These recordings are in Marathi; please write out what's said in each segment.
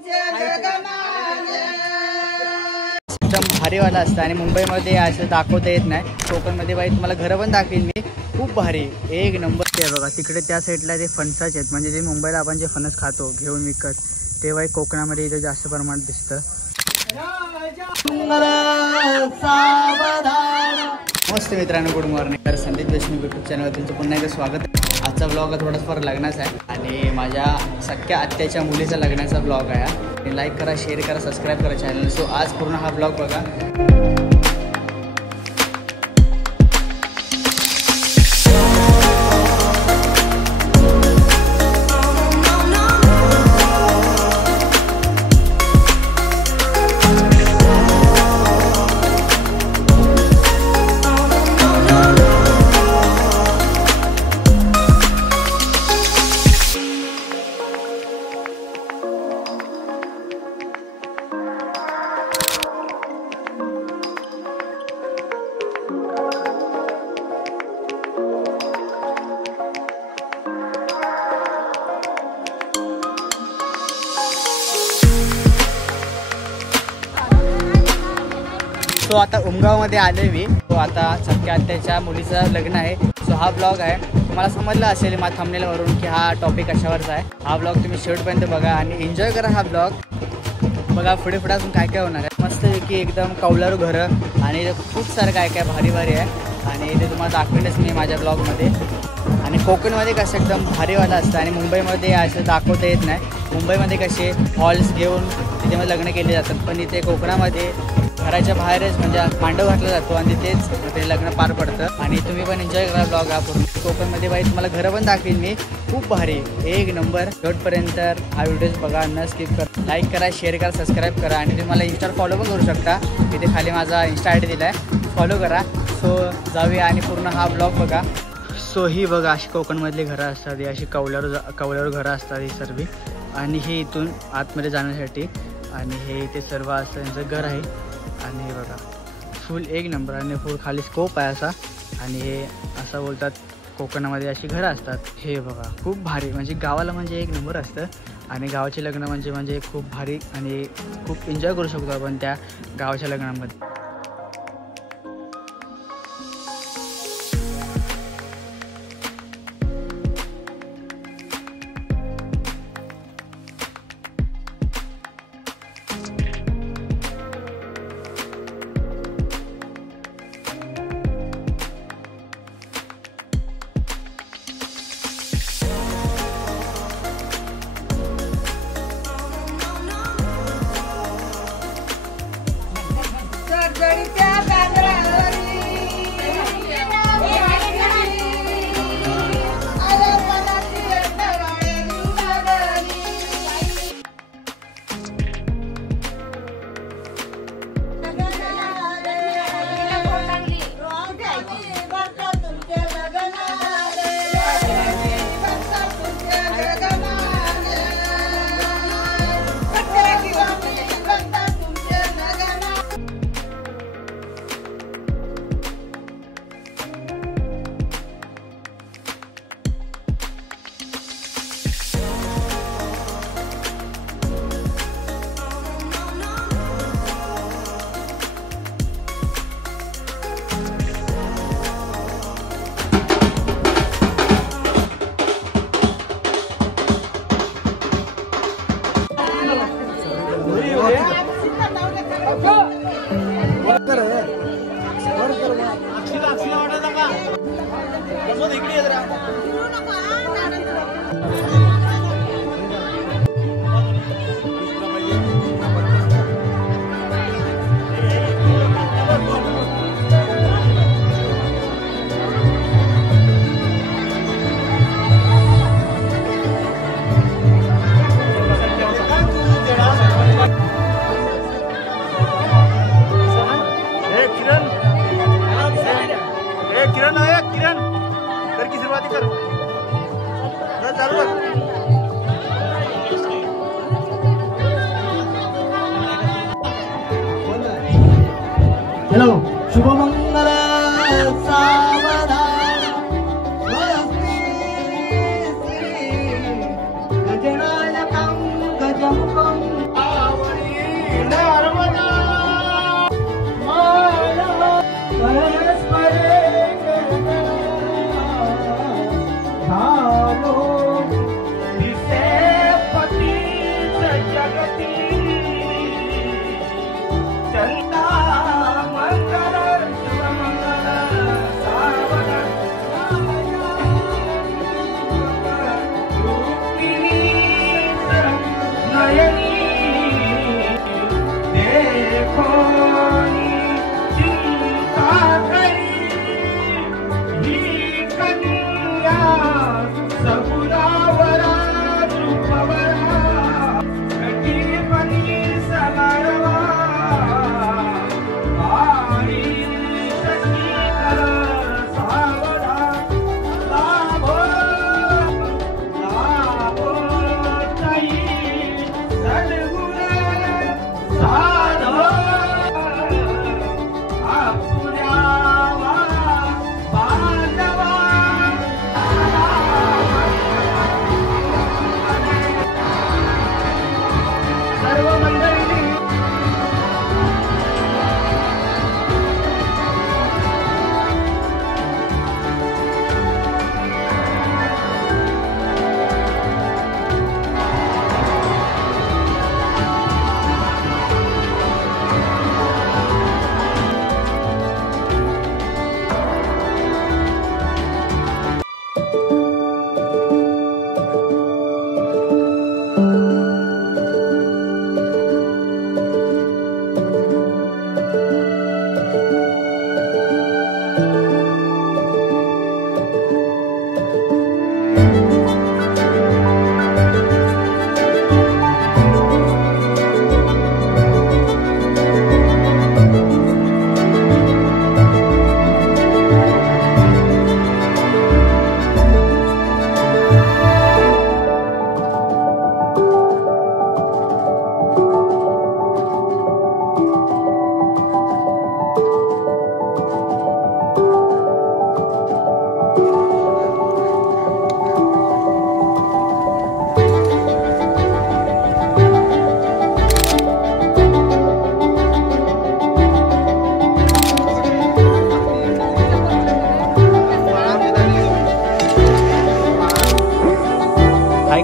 एकदम भारीवाला असतं आणि मुंबईमध्ये असं दाखवता येत नाही. कोकणमध्ये बाई तुम्हाला घरं पण दाखवेल मी, खूप भारी एक नंबर. ते बघा तिकडे त्या साईडला ते फणसाचे आहेत, म्हणजे जे मुंबईला आपण जे फणस खातो घेऊन विकत, ते बाई कोकणामध्ये इथं जास्त प्रमाणात दिसतं. नमस्ते मित्रांनो, गुड मॉर्निंग. तर संदीप देशमुख यूट्यूब चॅनलवर तुमचं पुन्हा एकदा स्वागत आहे. आजचा ब्लॉग थोडाफार लग्नाचा आहे आणि माझ्या सख्या आत्याच्या मुलीचा लग्नाचा ब्लॉग आहे. लाईक करा, शेअर करा, सबस्क्राईब करा चॅनल. सो आज पूर्ण हा ब्लॉग बघा. सो आता उमगावमध्ये आले मी. तो आता सख्या आत्याच्या मुलीचं लग्न आहे. सो हा ब्लॉग आहे. तुम्हाला समजलं असेल माझ्या थंबनेलवरून की हा टॉपिक कशावरचा आहे. हा ब्लॉग तुम्ही शेवटपर्यंत बघा आणि एन्जॉय करा हा ब्लॉग. बघा पुढे अजून काय काय होणार आहे. मस्तपैकी एकदम कौलारू घरं आणि खूप सारं काय काय भारी भारी आहे आणि ते तुम्हाला दाखवेलच मी माझ्या ब्लॉगमध्ये. आणि कोकणमध्ये कसं एकदम भारीवाला असतं आणि मुंबईमध्ये असं दाखवता येत नाही. मुंबईमध्ये कसे हॉल्स घेऊन तिथे लग्न केले जातात, पण इथे कोकणामध्ये घराच्या बाहेरच म्हणजे मांडव घातला जातो आणि तिथेच ते लग्न पार पडतं. आणि तुम्ही पण एन्जॉय करा ब्लॉग हा पूर्ण. कोकणमध्ये बाई तुम्हाला घरं पण दाखवेल मी, खूप भारी एक नंबर. शेवटपर्यंत हा व्हिडिओज बघा, न स्किप करा. लाईक करा, शेअर करा, सबस्क्राईब करा आणि तुम्ही मला इंस्टावर फॉलो पण करू शकता. तिथे खाली माझा इंस्टा आय डी दिला आहे, फॉलो करा. सो जाऊया आणि पूर्ण हा ब्लॉग बघा. सो ही बघा अशी कोकणमधली घरं असतात, ही अशी कौलारू घरं असतात ही सर्व. आणि ही इथून आतमध्ये जाण्यासाठी आणि हे इथे सर्व असं त्यांचं घर आहे. आणि हे बघा फुल एक नंबर आणि फुल खाली स्कोप आहे असा. आणि हे असं बोलतात कोकणामध्ये अशी घरं असतात. हे बघा खूप भारी, म्हणजे गावाला म्हणजे एक नंबर असतं. आणि गावाचे लग्न म्हणजे खूप भारी आणि खूप एन्जॉय करू शकतो आपण त्या गावाच्या लग्नामध्ये. हॅलो शुभमंगल सावधान गजनायकं गजमुखं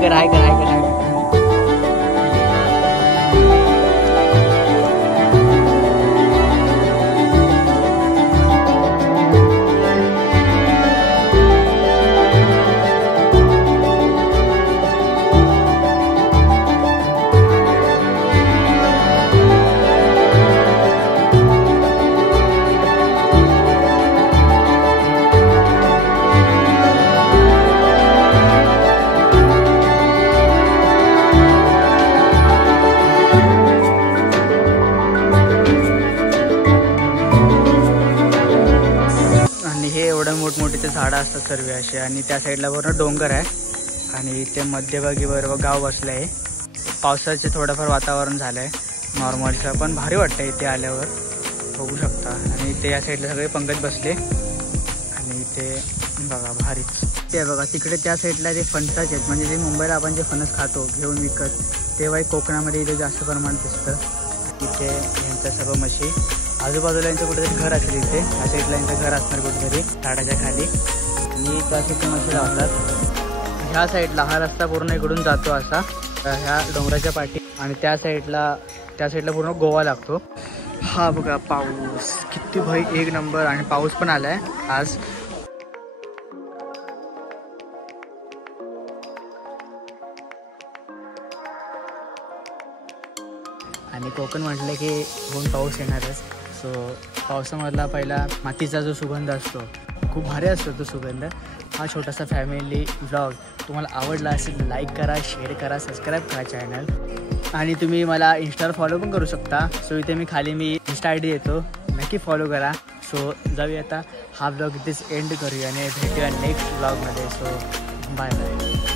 कर हाय कर हाय कर हाय कर. मोठमोठे ते झाडं असतात सर्व असे आणि त्या साईडला बरोबर डोंगर आहे आणि ते मध्यभागी बरोबर गाव बसलं आहे. पावसाचे थोडंफार वातावरण झालं आहे नॉर्मलचं, पण भारी वाटतं इथे आल्यावर बघू शकता. आणि ते या साईडला सगळे पंगत बसले आणि ते बघा भारीच. ते बघा तिकडे त्या साईडला जे फणसाचे आहेत, म्हणजे जे मुंबईला आपण जे फणस खातो घेऊन विकत, तेव्हा कोकणामध्ये इथे जास्त प्रमाणात दिसतं. इथे यांचं सर्व म्हशी, आजूबाजूला यांचं कुठेतरी घर असेल इथे, या साईडला यांचं घर असणार कुठेतरी झाडाच्या खाली आणि त्या साईडच्या म्हशी लावतात. ह्या साईडला हा रस्ता पूर्ण इकडून जातो असा ह्या डोंगराच्या पाठी आणि त्या साईडला पूर्ण गोवा लागतो. हा बघा पाऊस किती भाई एक नंबर आणि पाऊस पण आलाय आज. आणि कोकण म्हटलं की ऊन पाऊस येणारच. सो पावसामधला पहिला मातीचा जो सुगंध असतो खूप भारी असतो तो सुगंध. हा छोटासा फॅमिली व्लॉग तुम्हाला आवडला असेल लाईक करा, शेअर करा, सबस्क्राईब करा चॅनल. आणि तुम्ही मला इंस्टावर फॉलो पण करू शकता. सो इथे मी खाली इंस्टा ID देतो, नक्की फॉलो करा. सो जाऊया आता हा व्लॉग इथेच एंड करूया आणि भेटूया नेक्स्ट व्लॉगमध्ये. So bye bye.